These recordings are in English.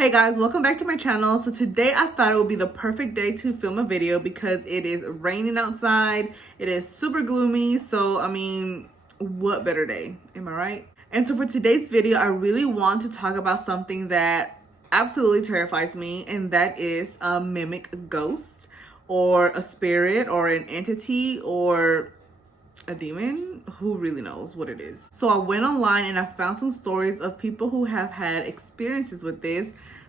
Hey guys, welcome back to my channel. So today I thought it would be the perfect day to film a video because it is raining outside. It is super gloomy. So I mean, what better day? Am I right? And so for today's video, I really want to talk about something that absolutely terrifies me, and that is a mimic ghost or a spirit or an entity or a demon. Who really knows what it is? So I went online and I found some stories of people who have had experiences with this.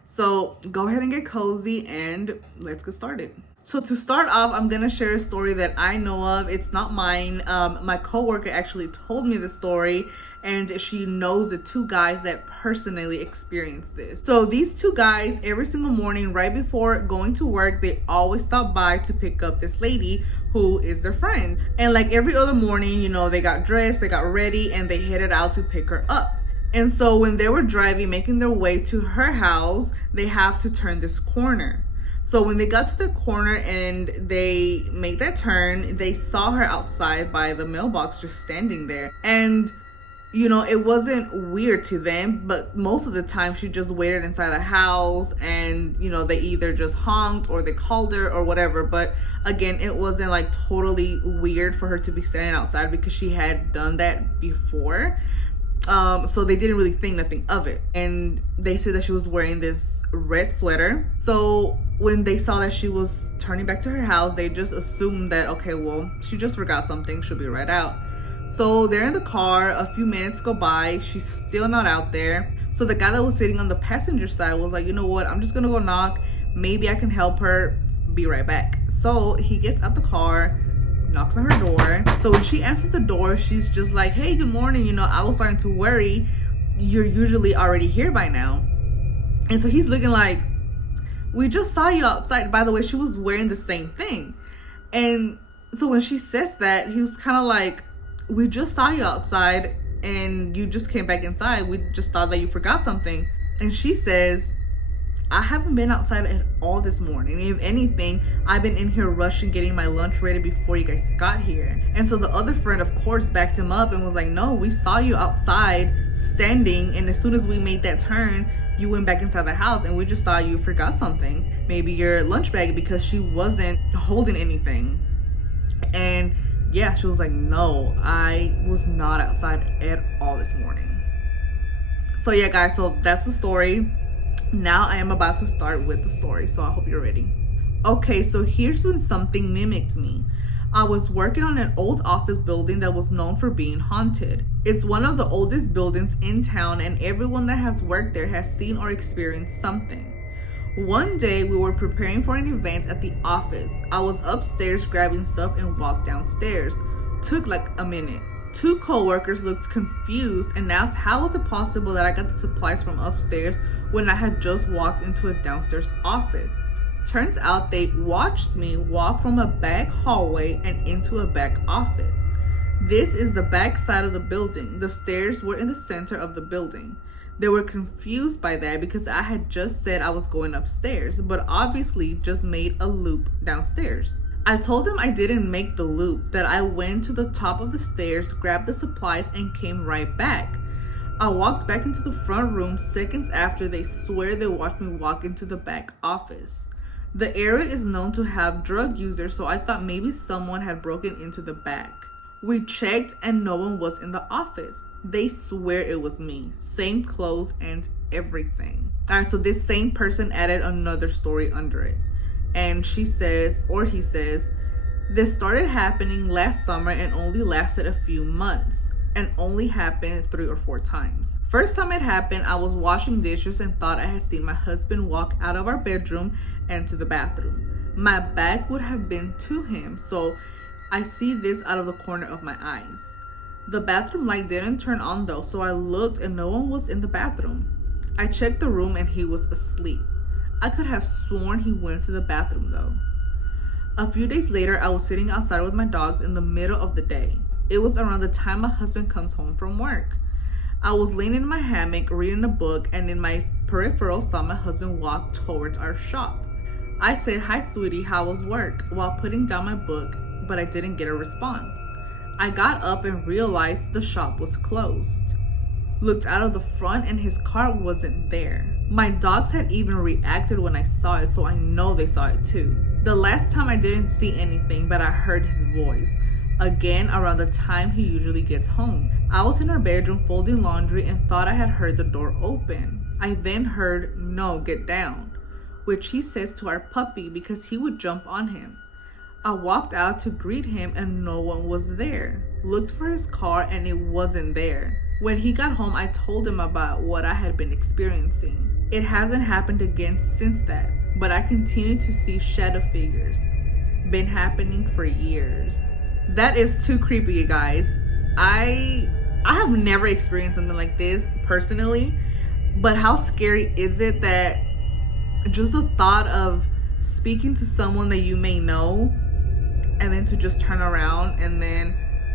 So go ahead and get cozy and let's get started. So to start off, I'm gonna share a story that I know of. It's not mine. My coworker actually told me the story, and she knows the two guys that personally experienced this. So these two guys, every single morning right before going to work, they always stop by to pick up this lady who is their friend. And like every other morning, you know, they got dressed, they got ready, and they headed out to pick her up. And so when they were driving, making their way to her house, they have to turn this corner. So when they got to the corner and they made that turn, they saw her outside by the mailbox just standing there. And you know, it wasn't weird to them, but most of the time she just waited inside the house, and you know, they either just honked or they called her or whatever. But again, it wasn't like totally weird for her to be standing outside because she had done that before. So they didn't really think nothing of it. And they said that she was wearing this red sweater. So when they saw that she was turning back to her house, they just assumed that, okay, well, she just forgot something, she'll be right out. So they're in the car, a few minutes go by, she's still not out there. So the guy that was sitting on the passenger side was like, you know what, I'm just gonna go knock, maybe I can help her, be right back. So he gets out the car, knocks on her door. So when she answers the door, she's just like, hey, good morning, you know, I was starting to worry, you're usually already here by now. And so he's looking like, we just saw you outside. By the way, she was wearing the same thing. And so when she says that, he was kind of like, we just saw you outside and you just came back inside. We just thought that you forgot something. And she says, I haven't been outside at all this morning. If anything, I've been in here rushing, getting my lunch ready before you guys got here. And so the other friend, of course, backed him up and was like, no, we saw you outside standing, and as soon as we made that turn, you went back inside the house, and we just thought you forgot something, maybe your lunch bag, because she wasn't holding anything. And yeah, she was like, no, I was not outside at all this morning. So yeah, guys, so that's the story. Now I am about to start with the story, so I hope you're ready. Okay, so here's when something mimicked me. I was working on an old office building that was known for being haunted. It's one of the oldest buildings in town, and everyone that has worked there has seen or experienced something. One day we were preparing for an event at the office. I was upstairs grabbing stuff and walked downstairs. Took like a minute. Two co-workers looked confused and asked how was it possible that I got the supplies from upstairs when I had just walked into a downstairs office. Turns out they watched me walk from a back hallway and into a back office. This is the back side of the building. The stairs were in the center of the building. They were confused by that because I had just said I was going upstairs, but obviously just made a loop downstairs. I told them I didn't make the loop, that I went to the top of the stairs, grabbed the supplies, and came right back. I walked back into the front room seconds after. They swear they watched me walk into the back office. The area is known to have drug users, so I thought maybe someone had broken into the back. We checked and no one was in the office. They swear it was me. Same clothes and everything. Alright, so this same person added another story under it. And she says, or he says, this started happening last summer and only lasted a few months, and only happened 3 or 4 times. First time it happened, I was washing dishes and thought I had seen my husband walk out of our bedroom and to the bathroom. My back would have been to him, so I see this out of the corner of my eyes. The bathroom light didn't turn on though, so I looked and no one was in the bathroom. I checked the room and he was asleep. I could have sworn he went to the bathroom though. A few days later, I was sitting outside with my dogs in the middle of the day. It was around the time my husband comes home from work. I was laying in my hammock reading a book, and in my peripheral saw my husband walk towards our shop. I said, hi sweetie, how was work, while putting down my book, but I didn't get a response. I got up and realized the shop was closed. Looked out of the front and his car wasn't there. My dogs had even reacted when I saw it, so I know they saw it too. The last time I didn't see anything, but I heard his voice. Again, around the time he usually gets home. I was in our bedroom folding laundry and thought I had heard the door open. I then heard, "No, get down," which he says to our puppy because he would jump on him. I walked out to greet him and no one was there. Looked for his car and it wasn't there. When he got home, I told him about what I had been experiencing. It hasn't happened again since that, but I continue to see shadow figures. Been happening for years. That is too creepy, you guys. I have never experienced something like this personally, but how scary is it that just the thought of speaking to someone that you may know and then to just turn around and then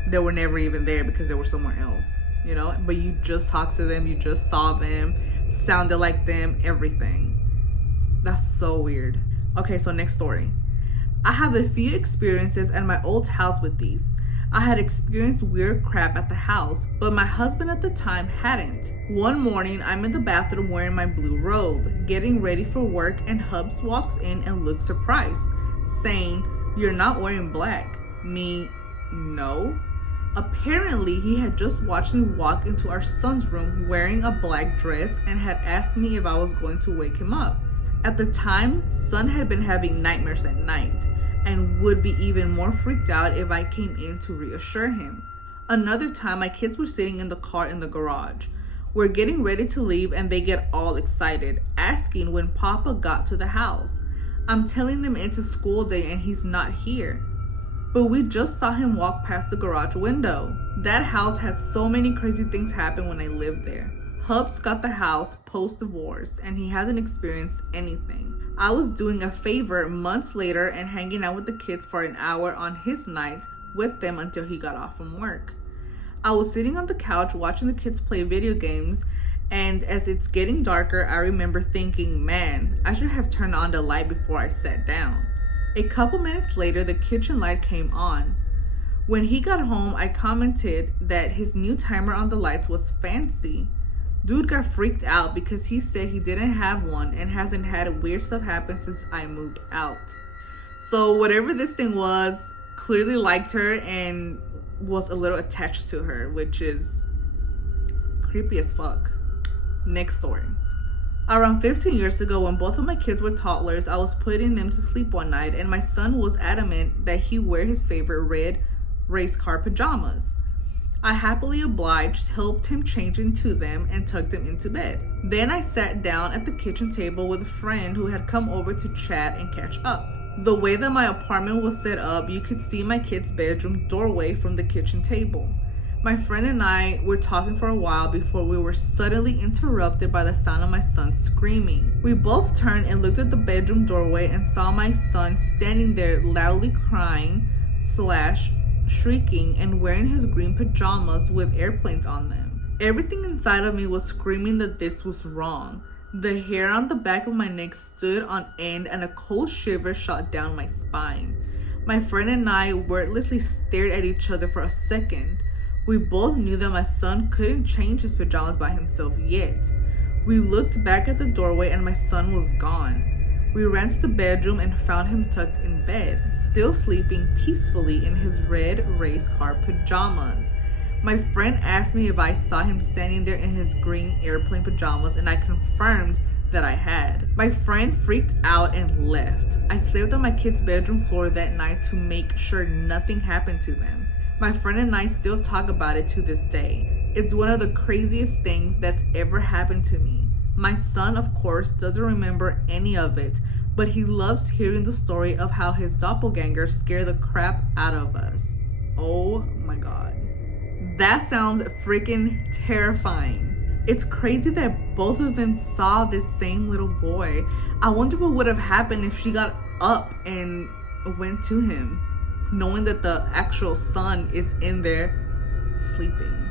they were never even there because they were somewhere else, you know? But you just talked to them, you just saw them, sounded like them, everything. That's so weird. Okay, so next story. I have a few experiences at my old house with these. I had experienced weird crap at the house, but my husband at the time hadn't. One morning, I'm in the bathroom wearing my blue robe, getting ready for work, and Hubs walks in and looks surprised, saying, "You're not wearing black." Me, no. Apparently, he had just watched me walk into our son's room wearing a black dress and had asked me if I was going to wake him up. At the time, son had been having nightmares at night and would be even more freaked out if I came in to reassure him. Another time, my kids were sitting in the car in the garage. We're getting ready to leave and they get all excited, asking when Papa got to the house. I'm telling them it's a school day and he's not here. But we just saw him walk past the garage window. That house had so many crazy things happen when I lived there. Hubs got the house post-divorce and he hasn't experienced anything. I was doing a favor months later and hanging out with the kids for an hour on his night with them until he got off from work. I was sitting on the couch watching the kids play video games, and as it's getting darker, I remember thinking, man, I should have turned on the light before I sat down. A couple minutes later, the kitchen light came on. When he got home, I commented that his new timer on the lights was fancy. Dude got freaked out because he said he didn't have one and hasn't had weird stuff happen since I moved out. So whatever this thing was, clearly liked her and was a little attached to her, which is creepy as fuck. Next story. Around 15 years ago, when both of my kids were toddlers, I was putting them to sleep one night and my son was adamant that he wear his favorite red race car pajamas. I happily obliged, helped him change into them, and tucked him into bed. Then I sat down at the kitchen table with a friend who had come over to chat and catch up. The way that my apartment was set up, you could see my kids' bedroom doorway from the kitchen table. My friend and I were talking for a while before we were suddenly interrupted by the sound of my son screaming. We both turned and looked at the bedroom doorway and saw my son standing there loudly crying / shrieking and wearing his green pajamas with airplanes on them. Everything inside of me was screaming that this was wrong. The hair on the back of my neck stood on end and a cold shiver shot down my spine. My friend and I wordlessly stared at each other for a second. We both knew that my son couldn't change his pajamas by himself yet. We looked back at the doorway and my son was gone. We ran to the bedroom and found him tucked in bed, still sleeping peacefully in his red race car pajamas. My friend asked me if I saw him standing there in his green airplane pajamas, and I confirmed that I had. My friend freaked out and left. I slept on my kids' bedroom floor that night to make sure nothing happened to them. My friend and I still talk about it to this day. It's one of the craziest things that's ever happened to me. My son, of course, doesn't remember any of it, but he loves hearing the story of how his doppelganger scared the crap out of us. Oh my God. That sounds freaking terrifying. It's crazy that both of them saw this same little boy. I wonder what would have happened if she got up and went to him, knowing that the actual son is in there sleeping.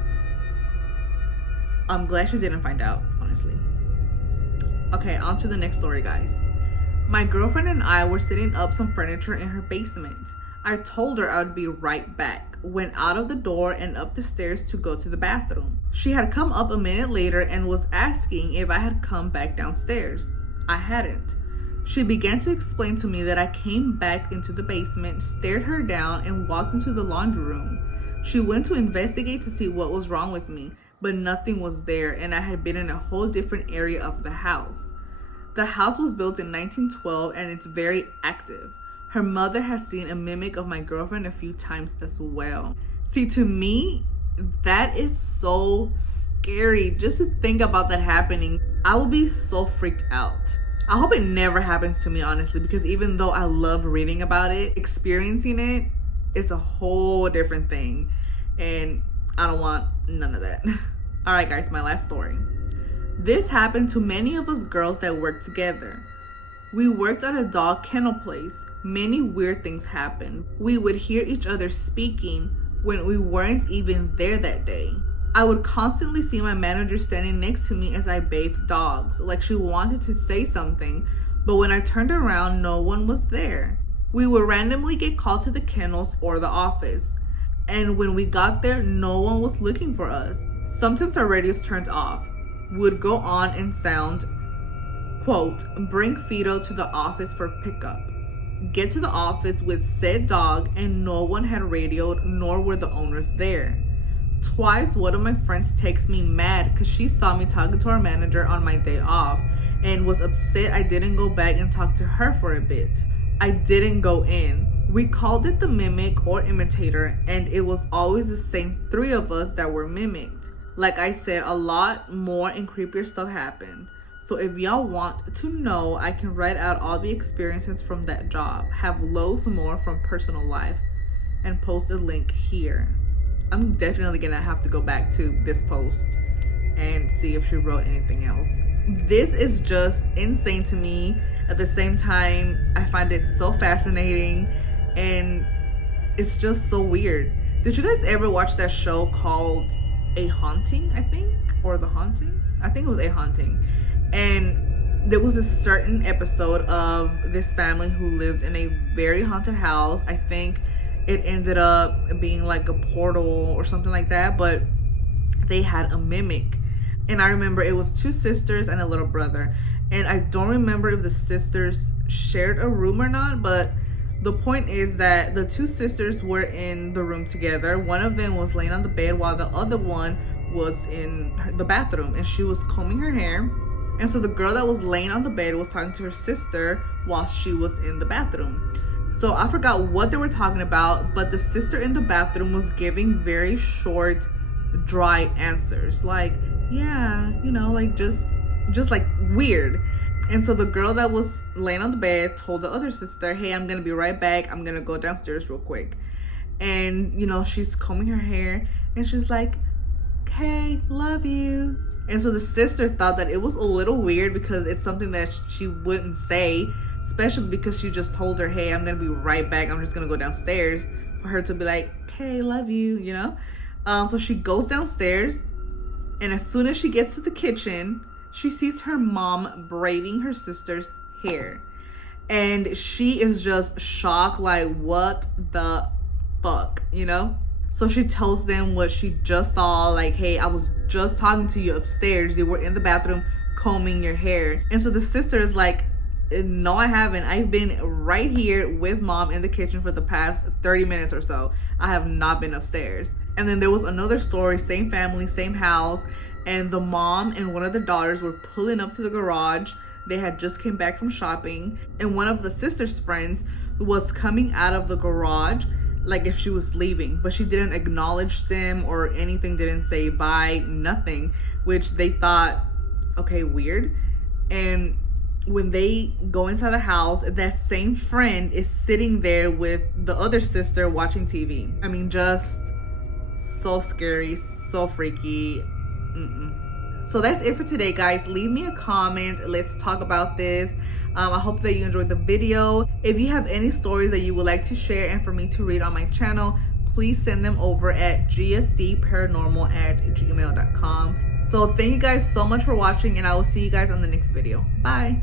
I'm glad she didn't find out, honestly. Okay, on to the next story, guys. My girlfriend and I were setting up some furniture in her basement. I told her I would be right back, went out of the door and up the stairs to go to the bathroom. She had come up a minute later and was asking if I had come back downstairs. I hadn't. She began to explain to me that I came back into the basement, stared her down, and walked into the laundry room. She went to investigate to see what was wrong with me, but nothing was there, and I had been in a whole different area of the house. The house was built in 1912 and it's very active. Her mother has seen a mimic of my girlfriend a few times as well. See, to me, that is so scary. Just to think about that happening, I will be so freaked out. I hope it never happens to me, honestly, because even though I love reading about it, experiencing it, it's a whole different thing. And I don't want none of that. All right, guys, my last story. This happened to many of us girls that worked together. We worked at a dog kennel place. Many weird things happened. We would hear each other speaking when we weren't even there that day. I would constantly see my manager standing next to me as I bathed dogs, like she wanted to say something, but when I turned around, no one was there. We would randomly get called to the kennels or the office, and when we got there, no one was looking for us. Sometimes our radios turned off. Would go on and sound, quote, bring Fido to the office for pickup. Get to the office with said dog and no one had radioed, nor were the owners there. Twice, one of my friends texted me mad because she saw me talking to our manager on my day off and was upset I didn't go back and talk to her for a bit. I didn't go in. We called it the mimic or imitator, and it was always the same 3 of us that were mimicked. Like I said, a lot more and creepier stuff happened. So if y'all want to know, I can write out all the experiences from that job, have loads more from personal life, and post a link here. I'm definitely gonna have to go back to this post and see if she wrote anything else. This is just insane to me. At the same time, I find it so fascinating and it's just so weird. Did you guys ever watch that show called A Haunting, I think? Or The Haunting? I think it was A Haunting. And there was a certain episode of this family who lived in a very haunted house. I think it ended up being like a portal or something like that, but they had a mimic. And I remember it was 2 sisters and a little brother. And I don't remember if the sisters shared a room or not, but the point is that the 2 sisters were in the room together. One of them was laying on the bed while the other one was in the bathroom and she was combing her hair. And so the girl that was laying on the bed was talking to her sister while she was in the bathroom. So I forgot what they were talking about, but the sister in the bathroom was giving very short, dry answers. Like, yeah, you know, like just like weird. And so the girl that was laying on the bed told the other sister, hey, I'm gonna be right back. I'm gonna go downstairs real quick. And, you know, she's combing her hair and she's like, okay, love you. And so the sister thought that it was a little weird because it's something that she wouldn't say, especially because she just told her, hey, I'm gonna be right back. I'm just gonna go downstairs, for her to be like, okay, love you, you know? So she goes downstairs, and as soon as she gets to the kitchen, she sees her mom braiding her sister's hair. And she is just shocked, like, what the fuck, you know? So she tells them what she just saw, like, hey, I was just talking to you upstairs. You were in the bathroom combing your hair. And so the sister is like, no, I haven't. I've been right here with mom in the kitchen for the past 30 minutes or so. I have not been upstairs. And then there was another story, same family, same house. And the mom and one of the daughters were pulling up to the garage. They had just came back from shopping. And one of the sister's friends was coming out of the garage like if she was leaving, but she didn't acknowledge them or anything, didn't say bye, nothing, which they thought, okay, weird. And when they go inside the house, that same friend is sitting there with the other sister watching TV. I mean, just so scary, so freaky. So that's it for today, guys. Leave me a comment. Let's talk about this. I hope that you enjoyed the video. If you have any stories that you would like to share and for me to read on my channel, please send them over at gsdparanormal@gmail.com. So thank you guys so much for watching, and I will see you guys on the next video. Bye.